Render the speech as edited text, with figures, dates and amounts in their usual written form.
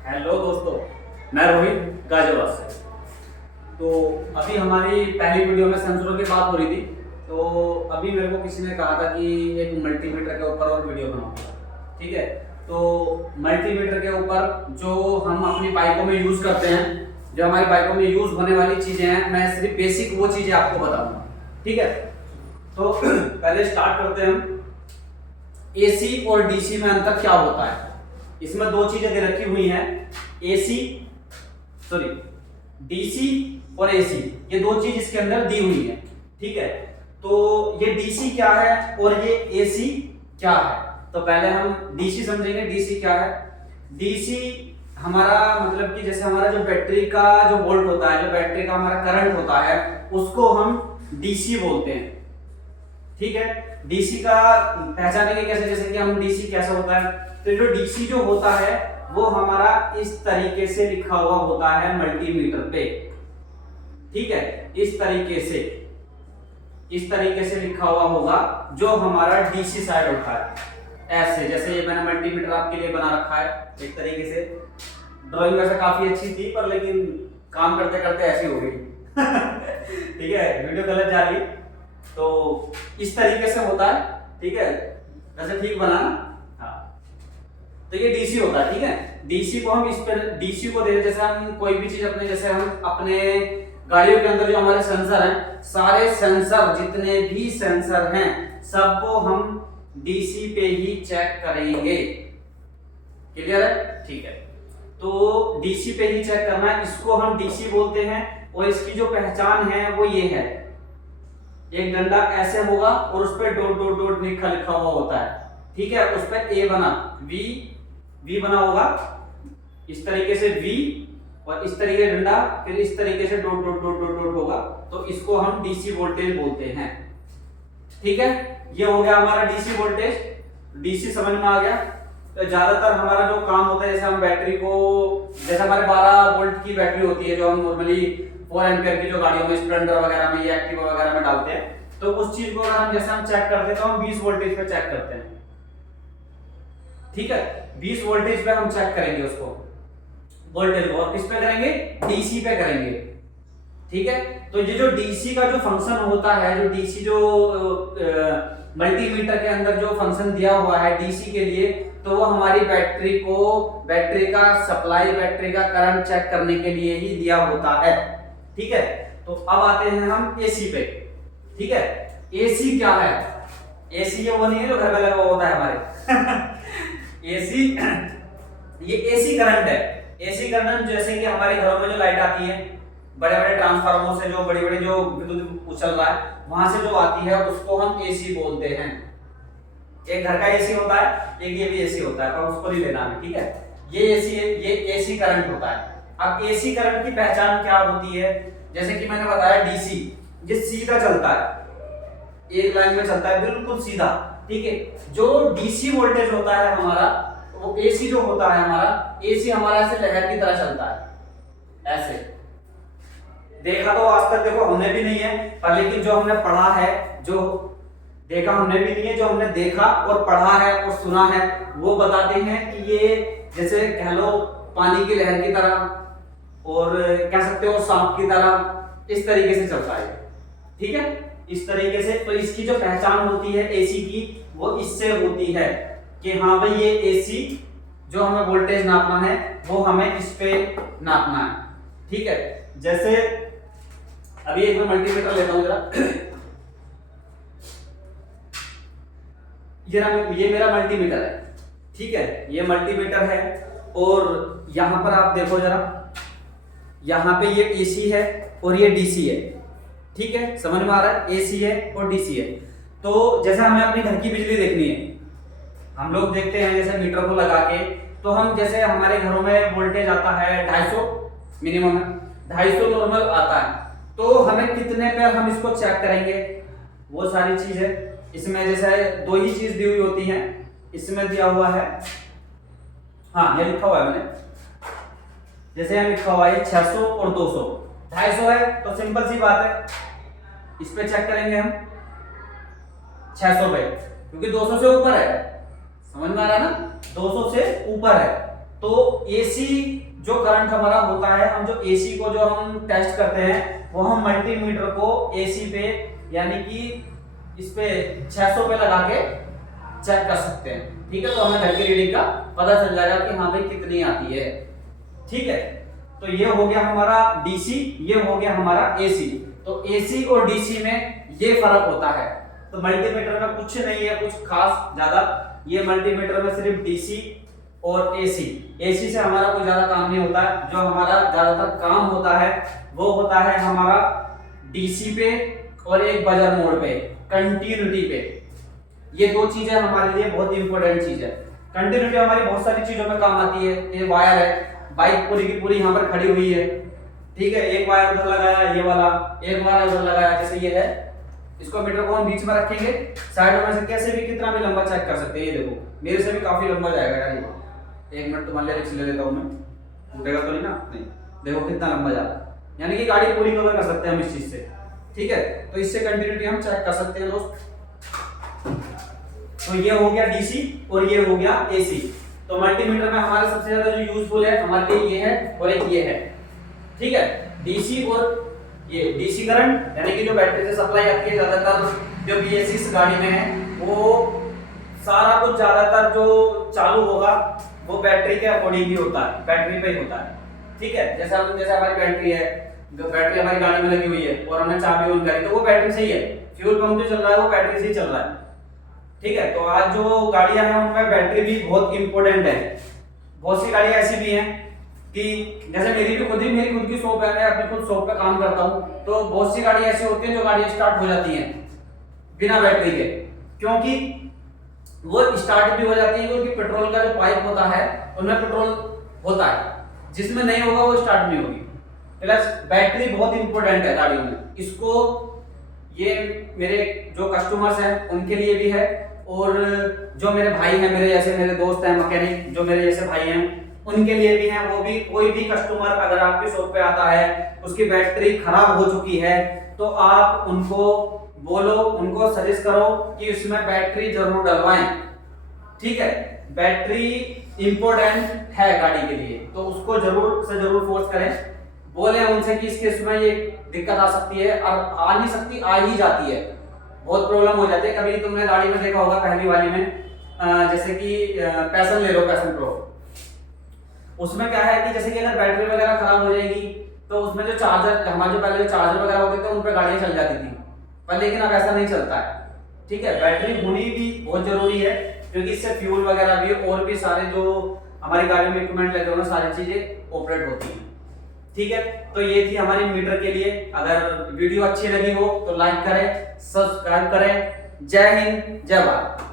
Hello दोस्तों, मैं रोहित गाजियाबाद से। तो अभी हमारी पहली वीडियो में सेंसरों की बात हो रही थी। तो अभी मेरे को किसी ने कहा था कि एक मल्टीमीटर के ऊपर और वीडियो बनाऊंगा, ठीक है। तो मल्टीमीटर के ऊपर जो हम अपनी बाइकों में यूज़ करते हैं, जो हमारी बाइकों में यूज़ होने वाली चीज़ें हैं, मैं सिर्फ बेसिक वो चीज़ें आपको बताऊंगा, ठीक है। तो पहले स्टार्ट करते हैं हम। एसी और डीसी में अंतर क्या होता है। इसमें दो चीजें दे रखी हुई हैं, एसी सॉरी डीसी और एसी, ये दो चीज इसके अंदर दी हुई है, ठीक है। तो ये डीसी क्या है और ये एसी क्या है। तो पहले हम डीसी समझेंगे। डीसी क्या है। डीसी हमारा मतलब कि जैसे हमारा जो बैटरी का जो वोल्ट होता है, जो बैटरी का हमारा करंट होता है, उसको हम डीसी बोलते हैं, ठीक है। डीसी का पहचानेंगे कैसे, जैसे कि हम डीसी कैसा होता है। तो जो डीसी जो होता है वो हमारा इस तरीके से लिखा हुआ होता है मल्टीमीटर पे, ठीक है। इस तरीके से लिखा हुआ होगा जो हमारा डीसी साइड होता है। ऐसे जैसे ये मैंने मल्टीमीटर आपके लिए बना रखा है एक तरीके से। ड्राइंग वैसे काफी अच्छी थी पर लेकिन काम करते करते ऐसी हो गई ठीक है, वीडियो गलत जा रही है। तो इस तरीके से होता है, ठीक है। वैसे ठीक बना ना। हाँ, तो ये डीसी होता है, ठीक है। डीसी को हम इस पर डीसी को दे, जैसे हम कोई भी चीज अपने, जैसे हम अपने गाड़ियों के अंदर जो हमारे सेंसर हैं, सारे सेंसर जितने भी सेंसर हैं सबको हम डीसी पे ही चेक करेंगे। क्लियर है, ठीक है। तो डीसी पे ही चेक करना है, इसको हम डीसी बोलते हैं। और इसकी जो पहचान है वो ये है, एक डंडा ऐसे होगा और उस पर डॉट डॉट डॉट लिखा हुआ होता है, ठीक है। उस पर ए बना, वी बना होगा इस तरीके से वी, और इस तरीके से डंडा, फिर इस तरीके से dot dot dot dot dot होगा। तो इसको हम डीसी वोल्टेज बोलते हैं, ठीक है। ये हो गया हमारा डीसी वोल्टेज। डीसी समझ में आ गया। तो ज्यादातर हमारा जो काम होता है, जैसे हम बैटरी को, जैसे हमारे 12 वोल्ट की बैटरी होती है जो हम नॉर्मली 4 एम्पियर की जो गाड़ियों में, स्प्लेंडर वगैरह में या एक्टिवा वगैरह में डालते हैं, तो उस चीज को अगर हम जैसे हम चेक करते हैं तो हम 20 वोल्टेज पे चेक करते हैं, ठीक है। 20 वोल्टेज पे हम चेक करेंगे उसको वोल्टेज को, और किस पे करेंगे, डीसी पे करेंगे, ठीक है। तो ये जो डीसी का जो फंक्शन होता है, जो डीसी जो मल्टीमीटर के अंदर जो फंक्शन दिया हुआ है डीसी के लिए, तो वो हमारी बैटरी को, बैटरी का सप्लाई, बैटरी का करंट चेक करने के लिए ही दिया होता है, ठीक है। तो अब आते हैं हम एसी पे, ठीक है। एसी क्या है। एसी ये वो नहीं है जो घर में लगा हुआ होता है हमारे एसी ये एसी करंट है। एसी करंट जैसे कि हमारे घरों में जो लाइट आती है, बड़े बड़े ट्रांसफार्मर से जो बड़ी बड़ी जो विद्युत उछल रहा है वहां से जो आती है, उसको हम एसी बोलते हैं। एक घर का एसी होता है, एक ये भी एसी होता है, पर उसको नहीं लेना है, ठीक है। ये एसी है, ये एसी करंट होता है। अब एसी करंट की पहचान क्या होती है, जैसे कि मैंने बताया डीसी ये सीधा चलता है, एक लाइन में चलता है बिल्कुल सीधा, ठीक है। जो डीसी वोल्टेज होता है हमारा, वो एसी जो होता है हमारा, एसी हमारा ऐसे लहर की तरह चलता है, ऐसे। देखा तो आज तक देखो हमने भी नहीं है, पर लेकिन जो हमने पढ़ा है, जो देखा हमने भी नहीं है, जो हमने देखा और पढ़ा है और सुना है, वो बताते हैं कि ये जैसे कह लो पानी की लहर की तरह, और कह सकते हो सांप की तरह, इस तरीके से चलता है, ठीक है। इस तरीके से। तो इसकी जो पहचान होती है एसी की, वो इससे होती है कि हाँ भाई ये एसी जो हमें वोल्टेज नापना है वो हमें इस पे नापना है, ठीक है। जैसे अभी एक मैं मल्टीमीटर लेता हूं जरा ये मेरा मल्टीमीटर है, ठीक है। ये मल्टीमीटर है और यहां पर आप देखो जरा, यहां पे ये एसी है और ये डीसी है, ठीक है। समझ में आ रहा है, एसी है और डीसी है। तो जैसे हमें अपनी घर की बिजली देखनी है, हम लोग देखते हैं जैसे मीटर को लगा के, तो हम जैसे हमारे घरों में वोल्टेज आता है 250 मिनिमम है, 250 नॉर्मल आता है। तो हमें कितने पे हम इसको चेक करेंगे, वो सारी चीज है इसमें। जैसे दो ही चीज दी हुई होती है, इसमें दिया हुआ है, हाँ ये लिखा हुआ है मैंने, जैसे यहाँ लिखा हुआ है 600 और 200। 250 है तो सिंपल सी बात है, इस पे चेक करेंगे हम 600 पे, क्योंकि 200 से ऊपर है। समझ में आ रहा है ना, 200 से ऊपर है, तो एसी जो करंट हमारा होता है, हम जो एसी को जो हम टेस्ट करते हैं वो हम मल्टीमीटर को एसी पे यानी कि इस पे 600 पे लगा के चेक कर सकते हैं। ठीक है, तो हमें घर की रीडिंग का पता चल जाएगा कि हाँ भाई कितनी आती है। ठीक है, तो ये हो गया हमारा डीसी, ये हो गया हमारा एसी। तो एसी और डीसी में ये फर्क होता है। तो मल्टीमीटर में कुछ नहीं है कुछ खास ज्यादा, ये मल्टीमीटर में सिर्फ डीसी और एसी। एसी से हमारा कोई ज्यादा काम नहीं होता है। जो हमारा ज्यादातर काम होता है वो होता है हमारा डीसी पे और एक बजर मोड पे, कंटिन्यूटी पे। ये दो चीजें हमारे लिए बहुत इंपॉर्टेंट चीज है। कंटिन्यूटी हमारी बहुत सारी चीजों में काम आती है। ये वायर है, बाइक पूरी की पूरी यहाँ पर खड़ी हुई है। ठीक है, एक वायर उधर लगाया ये वाला, एक वायर उधर लगाया, जैसे ये है। इसको मीटर को हम बीच में रखेंगे, साइड में से कैसे भी कितना भी लंबा चेक कर सकते हैं। ये देखो मेरे से भी काफी लंबा जाएगा यार ये। 1 मिनट तुम्हारे लिए रिक्स ले लेता हूँ मैं, टूटेगा तो नहीं ना? नहीं, देखो कितना लंबा जा रहा है, यानी कि गाड़ी पूरी कवर कर सकते हैं हम इस चीज से। ठीक है, तो इससे कंटिन्यूटी हम चेक कर सकते हैं दोस्त। तो ये हो गया डीसी और ये हो गया एसी। तो मल्टीमीटर में हमारे सबसे ज्यादा जो यूजफुल है हमारे लिए ये है और एक ये है। ठीक है, डीसी और ये डीसी करंट यानी कि जो बैटरी से सप्लाई आती है, ज्यादातर जो बीएससी इस गाड़ी में है वो सारा कुछ ज्यादातर जो चालू होगा वो बैटरी के अकॉर्डिंग ही होता है, बैटरी पे ही होता है। ठीक है, जैसे हमारी बैटरी है, बैटरी हमारी गाड़ी में लगी हुई है और हमने चाबी ऑन करी तो वो बैटरी से ही है। फ्यूल पंप जो चल रहा है वो बैटरी से ही चल रहा है। ठीक है, तो आज जो गाड़ियां हैं उनमें बैटरी भी बहुत इंपॉर्टेंट है। बहुत सी गाड़ियां ऐसी भी हैं कि जैसे मेरी खुद की शॉप है, मैं अपनी खुद शॉप पे काम करता हूं, तो बहुत सी गाड़ियां ऐसी होती हैं जो गाड़ियां स्टार्ट हो जाती हैं बिना बैटरी के, क्योंकि वो स्टार्ट भी हो जाती है क्योंकि पेट्रोल का जो पाइप होता है उनमें पेट्रोल होता है, जिसमें नहीं होगा वो स्टार्ट नहीं होगी। प्लस बैटरी बहुत इंपॉर्टेंट है गाड़ियों में। इसको ये मेरे जो कस्टमर्स हैं उनके लिए भी है और जो मेरे भाई हैं, मेरे जैसे मेरे दोस्त हैं मैकेनिक, जो मेरे जैसे भाई हैं उनके लिए भी है। वो भी कोई भी कस्टमर अगर आपकी शॉप पे आता है, उसकी बैटरी खराब हो चुकी है, तो आप उनको बोलो, उनको सजेस्ट करो कि उसमें बैटरी जरूर डलवाएं। ठीक है, बैटरी इंपॉर्टेंट है गाड़ी के लिए, तो उसको जरूर से जरूर फोर्स करें। बोले उनसे कि इसके इसमें ये दिक्कत आ सकती है, और आ नहीं सकती, आ ही जाती है, बहुत प्रॉब्लम हो जाती है। कभी तुमने गाड़ी में देखा होगा पहली वाली में, जैसे कि पैशन ले लो, पैशन प्रो, उसमें क्या है कि जैसे कि अगर बैटरी वगैरह खराब हो जाएगी तो उसमें जो चार्जर, हमारे जो पहले चार्जर वगैरह होते थे उन पर गाड़ियां चल जाती थी, पर लेकिन अब ऐसा नहीं चलता है। ठीक है, बैटरी होनी भी बहुत जरूरी है क्योंकि इससे फ्यूल वगैरह भी और भी सारे जो हमारी गाड़ी में इक्विपमेंट लगे हुए सारी चीजें ऑपरेट होती हैं। ठीक है, तो ये थी हमारी मीटर के लिए। अगर वीडियो अच्छी लगी हो तो लाइक करें, सब्सक्राइब करें। जय हिंद, जय भारत।